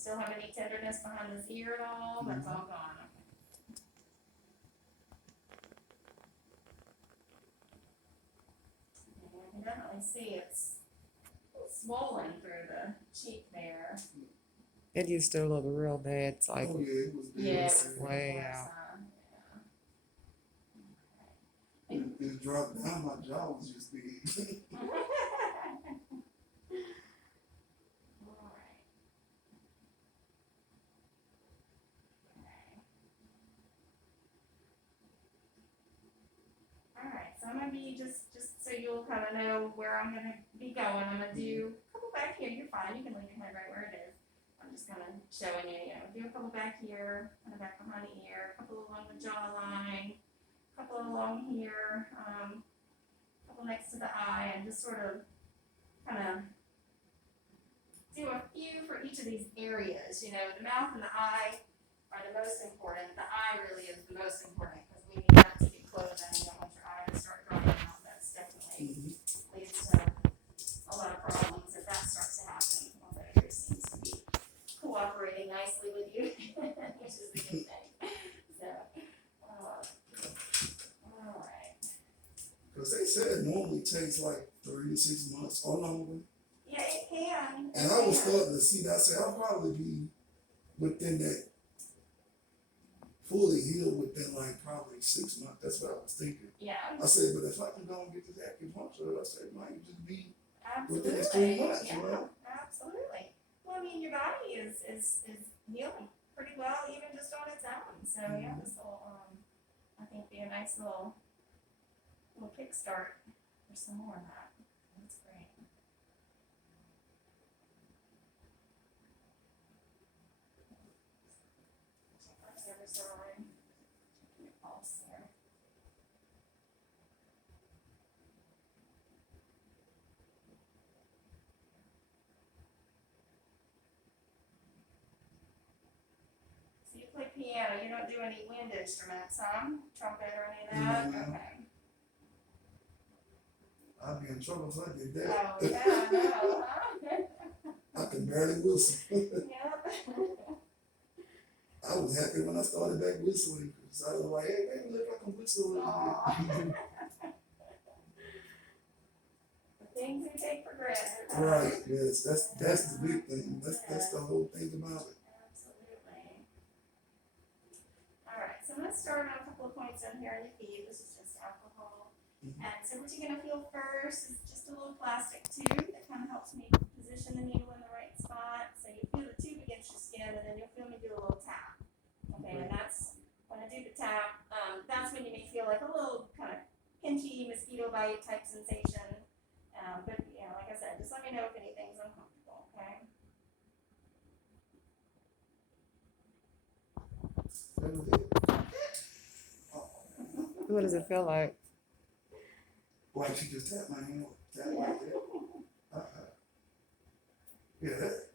still have any tenderness behind this ear at all? That's all gone. Okay. I can definitely see it's swollen through the cheek there. It used to look real bad. It's like, Oh yeah, it was big. Yeah, it was way worse, out. It dropped down. My jaw was just big. Alright, so I'm gonna be just so you'll kind of know where I'm gonna be going. I'm gonna do a couple back here. You're fine. You can leave your head right where it is. I'm just kind of showing you, do a couple back here, kind of back behind the ear, a couple along the jawline, a couple along here, a couple next to the eye, and just sort of kind of do a few for each of these areas. The mouth and the eye are the most important. The eye really is the most important because we need that to be closed and you don't want your eye to start drying out. That's definitely leads to a lot of problems if that starts to happen. Although yours seems to be cooperating nicely with you, which is a good thing. So, alright. Because they said it normally takes like 3 to 6 months or longer. Yeah, it can. And I was starting to see that. I said I'll probably be within that fully healed within like probably 6 months. That's what I was thinking. Yeah, I said, but if I can go and get this acupuncture, I said it might just be absolutely. within this 3 months, Yeah, absolutely. Well, I mean, your body is healing pretty well, even just on its own. So yeah, this will I think be a nice little kickstart for some more of that. That's great. Check out the other side. Check your pulse there. So you play piano, you don't do any wind instruments, huh? Trumpet or any of that? No. Okay. I'd be in trouble if I did that. Oh, yeah, I know, huh? I could barely whistle. Yep. I was happy when I started back whistling because I was like, hey, maybe look, I can whistle a little Aw. bit. The things we take for granted. huh? Right, yes, that's the big thing. That's the whole thing about it. Absolutely. Alright, so let's start on a couple of points on here on your feet. This is just alcohol. And so what you're gonna feel first is just a little plastic tube that kind of helps me position the needle in the right spot. So you feel the tube against your skin, and then you'll feel me do a little tap. Okay, and that's when I do the tap. That's when you may feel like a little kind of pinchy mosquito bite type sensation. But like I said, just let me know if anything's uncomfortable. Okay. That was it. what does it feel like? Like she just tapped my hand. Tap Yeah. like that. Yeah, that.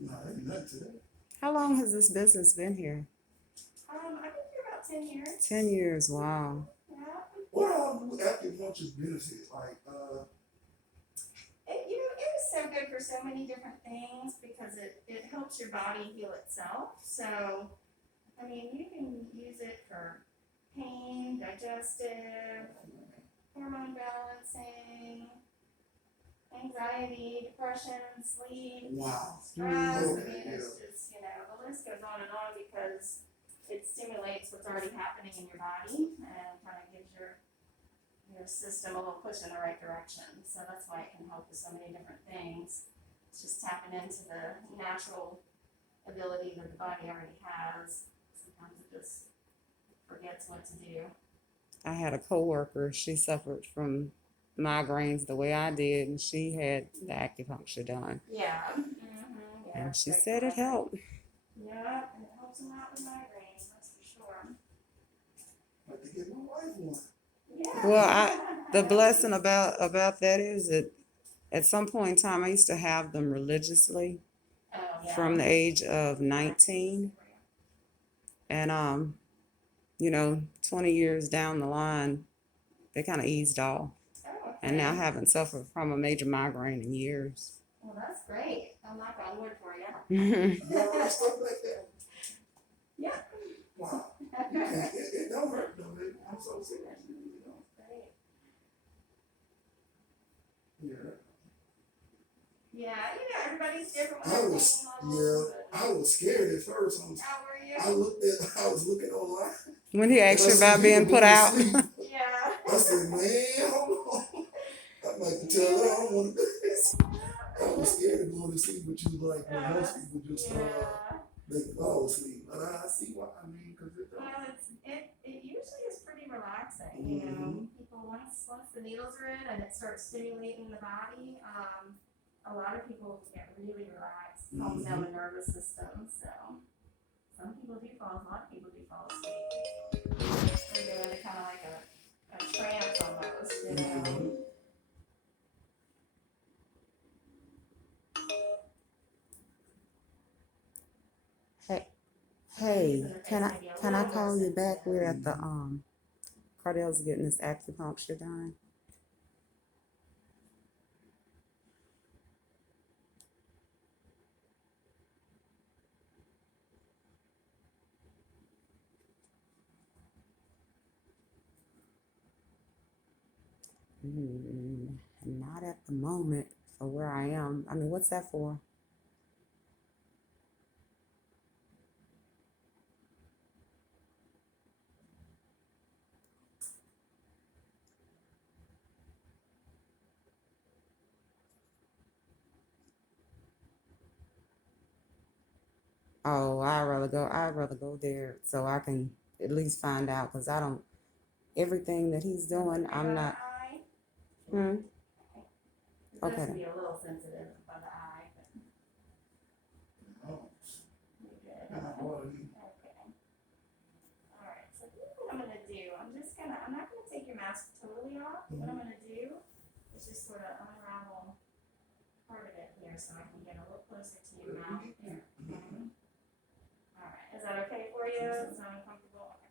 No, ain't nothing to that. How long has this business been here? I've been here about 10 years. 10 years, wow. Yeah. What all do acupuncture's benefits? Like, It is so good for so many different things because it helps your body heal itself. So, I mean, you can use it for pain, digestive, hormone balancing, anxiety, depression, sleep, wow. stress. Okay, I mean, yeah. it's just, the list goes on and on because it stimulates what's already happening in your body and kind of gives your system a little push in the right direction. So that's why it can help with so many different things. It's just tapping into the natural ability that the body already has. Sometimes it just forgets what to do. I had a coworker, she suffered from migraines the way I did, and she had the acupuncture done. Yeah. Yeah. And she said it helped. Yeah, and it helps a lot with migraines, that's for sure. I have to get my wife one. Yeah. Well, the blessing about that is that at some point in time, I used to have them religiously Oh, yeah. from the age of 19. And 20 years down the line, they kind of eased off. Oh, okay. And now I haven't suffered from a major migraine in years. Well, that's great. I'll knock on wood for you. You ever have stuff like that? Yeah. Wow. It don't hurt though, baby. I'm so serious. Great. Yeah. Yeah, everybody's different. I was scared at first. How were you? I was looking online. When he asked And I you seen about being people put going to out, sleep. Yeah. I said, man, hold on. I'm like, tell her I don't want to do this. I was scared of going to sleep with you like when most people just they can fall asleep. But I see what I mean, because Well, it usually is pretty relaxing. You know, people once the needles are in and it starts stimulating the body, a lot of people get really relaxed, calms down the nervous system. So some people do fall, a lot of people do fall asleep. They're doing it kind of like a trance almost, you know. hey, can I call you back? We're at the Cardell's getting this acupuncture done. Not at the moment for where I am. I mean, what's that for? Oh, I'd rather go there so I can at least find out because I don't, everything that he's doing, I'm not. Hmm. It does Okay. be a little sensitive by the eye, but you're good. Okay. Alright, so here's what I'm gonna do. I'm not gonna take your mask totally off. What I'm gonna do is just sort of unravel part of it here so I can get a little closer to your mouth here. Okay. Alright, is that okay for you? Is that uncomfortable? Okay.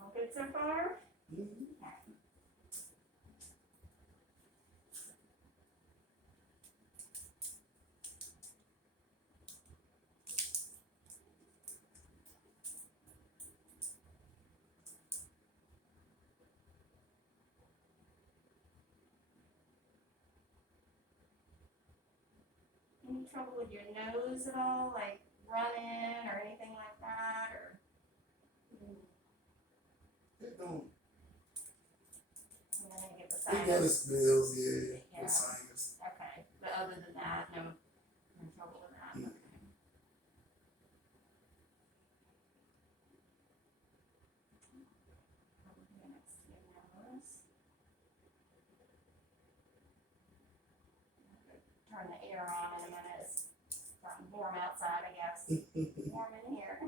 All good so far? Any trouble with your nose at all, like running or anything like that, or? It don't. I'm gonna get the It got its sinus. bills, yeah. Yeah. The sinus. Okay, but other than that, no trouble with that. Okay. Probably next to your nose. Turn the air on in a minute. It's gotten warm outside, I guess. Warm in here.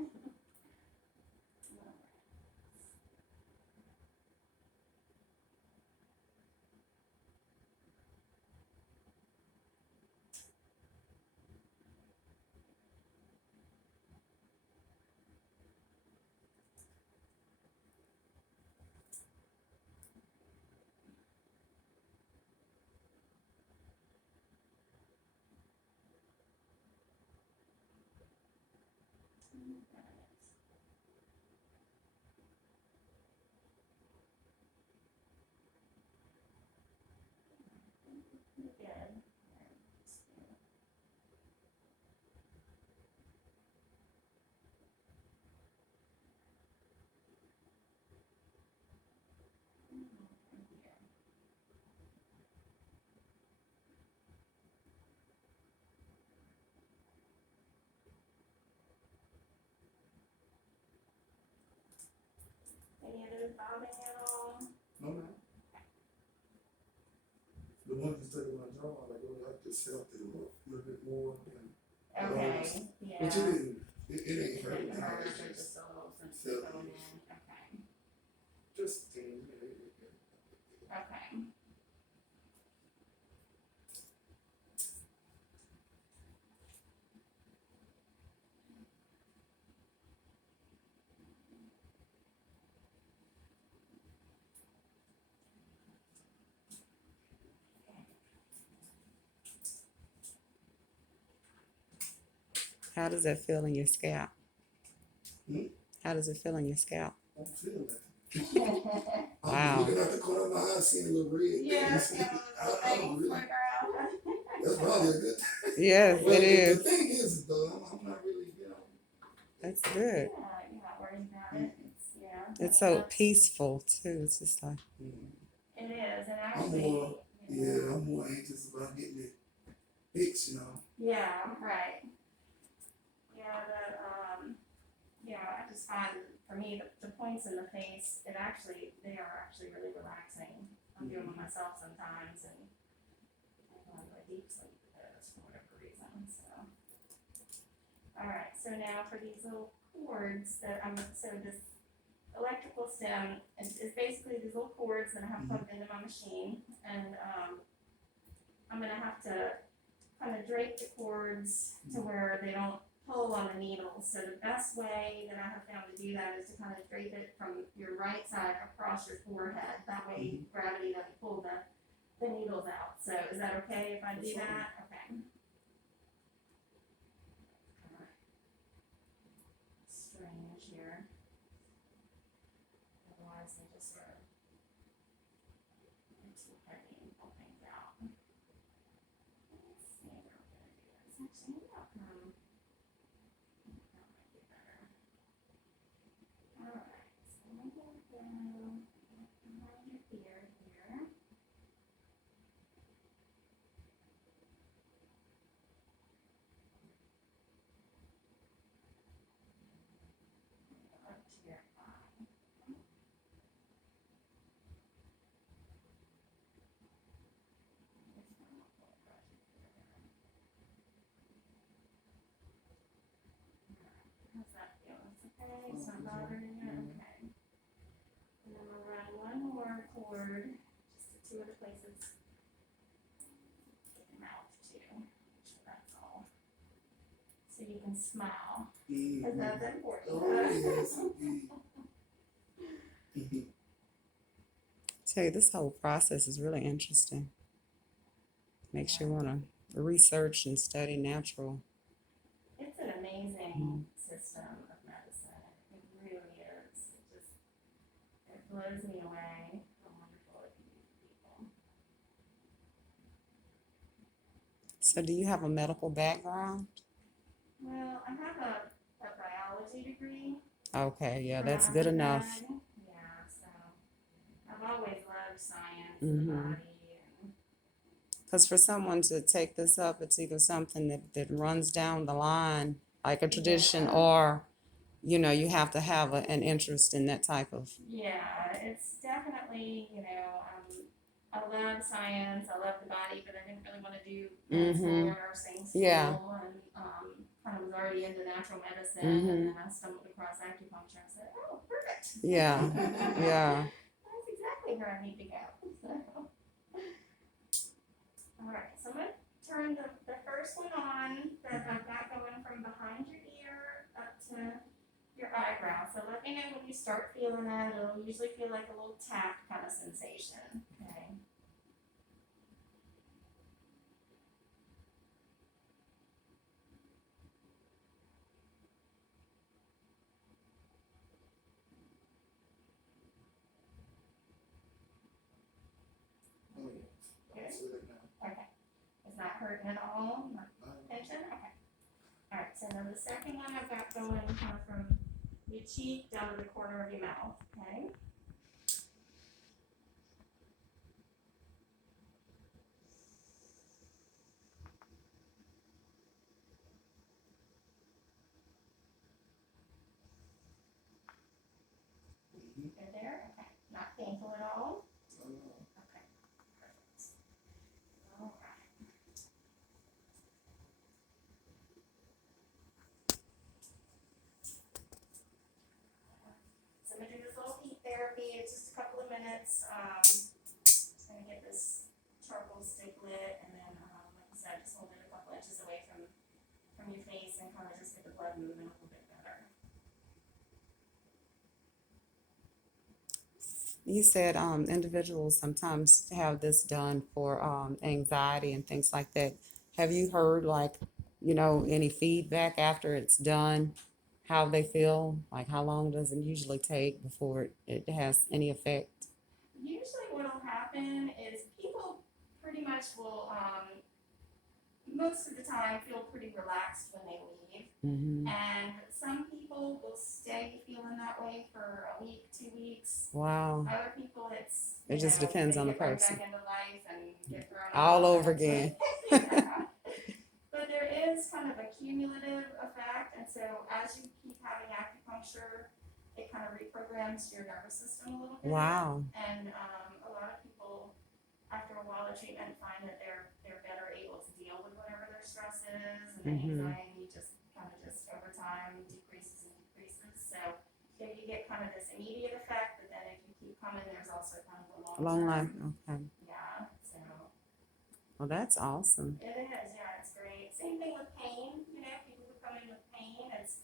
Good. any of those bothering you at all? No, man. The one you stuck in my jaw, like, oh, I just felt it a little bit more. And Okay, yeah. which it didn't. It ain't It hurt didn't now. hurt, It's but just just a little since felt going it. in. Okay. Just Okay. How does that feel in your scalp? Hmm? How does it feel in your scalp? I'm feeling that. Wow. I'm looking at the corner of my eye, seeing a little red. Yes, thing. yeah, I things don't really. my girl. That's probably a good thing. Yes, Well, it is. The thing is, though, I'm not really, That's good. Yeah, you're not worried about it. It's, yeah. It's so peaceful too. It's just like, It is, and I'm actually, more, you know, I'm more anxious about getting it fixed, you know. yeah, right. Yeah, I just find, for me, the points in the face, they are actually really relaxing. I do them myself sometimes, and I go into a deep sleep with those for whatever reason, so. Alright, so now for these little cords so this electrical stem is basically these little cords that I have plugged into my machine, and, I'm gonna have to kind of drape the cords to where they don't pull on the needles. So the best way that I have found to do that is to kind of drape it from your right side across your forehead. That way gravity doesn't pull the needles out. So is that okay if I do that? Okay. Strange here. Otherwise they just sort of get too heavy and pull things out. Let's see what we're gonna do. It's actually not that might be better. Alright, so I'm gonna go behind your ear here. Up to your eye. How's that feel? It's okay? It's not bothering you? Okay. And then we'll run one more cord, just to two of the places. Get your mouth too. Make sure that's all. So you can smile. Because that's important. Oh, yes, indeed. tell you, this whole process is really interesting. Makes you want to research and study natural. It's an amazing system of medicine. It really is. It blows me away how wonderful it can be for people. So, do you have a medical background? Well, I have a biology degree. Okay, yeah, from that's good enough. undergrad. Yeah, so I've always loved science and the body. Because for someone to take this up, it's either something that runs down the line, like a tradition, or, you know, you have to have an interest in that type of. Yeah, it's definitely, I love science, I love the body, but I didn't really want to do med school or nursing school. Yeah. And kind of was already into natural medicine, and then I stumbled across acupuncture and said, oh, perfect. Yeah, yeah. That's exactly where I need to go. So. Alright, so I'm going to turn the first one on that I've got going from behind your ear up to your eyebrow. So let me know when you start feeling that. It'll usually feel like a little tap kind of sensation. Okay. Okay. Is that hurting at all? Not tension? Okay. Alright, so then the second one I've got going kind of from your cheek down to the corner of your mouth. Okay. Good there? from your face and kind of just get the blood moving a little bit better. You said individuals sometimes have this done for anxiety and things like that. Have you heard like, any feedback after it's done? How they feel? Like how long does it usually take before it has any effect? Usually what'll happen is people pretty much will, most of the time feel pretty relaxed when they leave. Mm-hmm. And some people will stay feeling that way for a week, 2 weeks. Wow. Other people, It just depends they on the get right person. back into life and get thrown All off. over again. Yeah. But there is kind of a cumulative effect, and so as you keep having acupuncture, it kind of reprograms your nervous system a little bit. Wow. And a lot of people, after a while of treatment, find that they're better able to deal with whatever their stress is, and the anxiety just over time decreases and decreases. So there you get kind of this immediate effect, but then if you keep coming, there's also kind of a Long life. long-term. Okay. Yeah. So Well, that's awesome. it is. Yeah, it's great. Same thing with pain. People who come in with pain, it's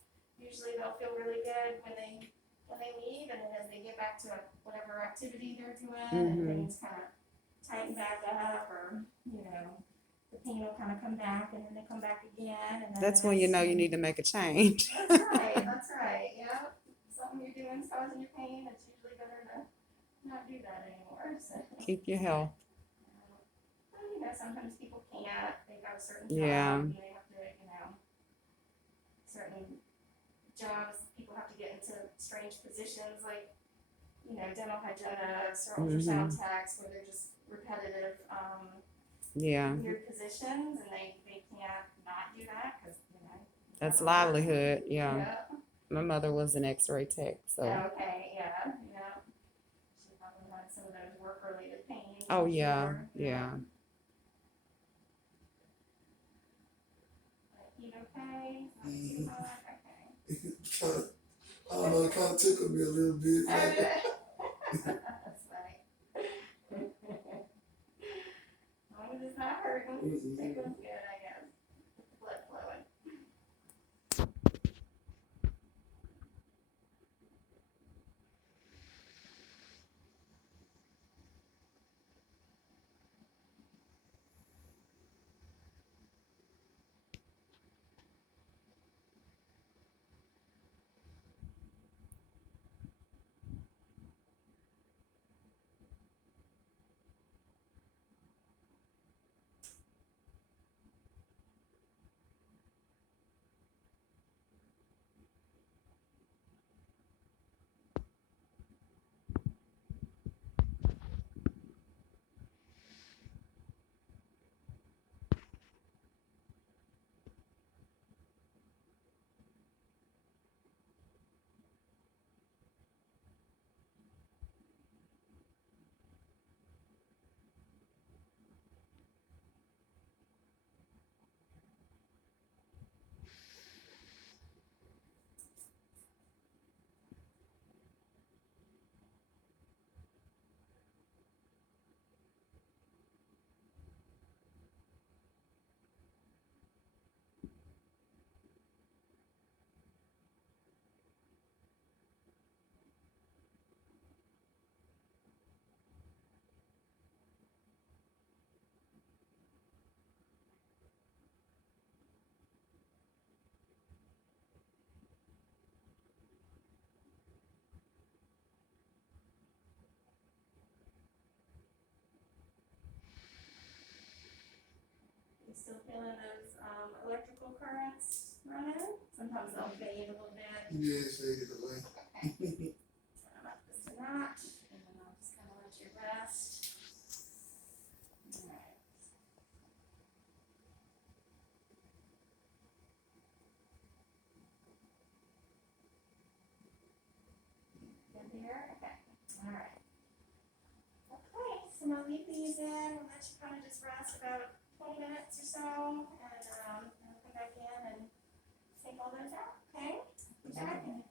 usually they'll feel really good when they leave, and then as they get back to whatever activity they're doing, and things kind of tighten back up, or the pain will kind of come back, and then they come back again, and then That's when you know you need to make a change. That's right. That's right. Yeah. Something you're doing is causing you pain. It's usually better to not do that anymore. So. Keep your health. Well, sometimes people can't. They got a certain Yeah. job. They have to, certain jobs. People have to get into strange positions like, dental hygienists or ultrasound techs, where they're just repetitive, Yeah. weird positions, and they can't not do that because That's livelihood. Yeah. Yeah. My mother was an X-ray tech, so. Okay. Yeah. She probably had some of those work-related pains. Oh I'm yeah. sure. Yeah. Eat okay? Not too much? Okay. I don't know, it kind of tickled me a little bit. That's funny. As long as it's not hurting, tickling good, I guess. Blood flowing. You still feeling those electrical currents running? Sometimes they'll fade a little bit. Yeah, it's faded away. Okay. Turn them up just a notch, and then I'll just kind of let you rest. Alright. Good here? Okay. Alright. Okay, so now leave these in. We'll let you kind of just rest about 20 minutes or so, and I'll come back in and take all those out, okay? Be back in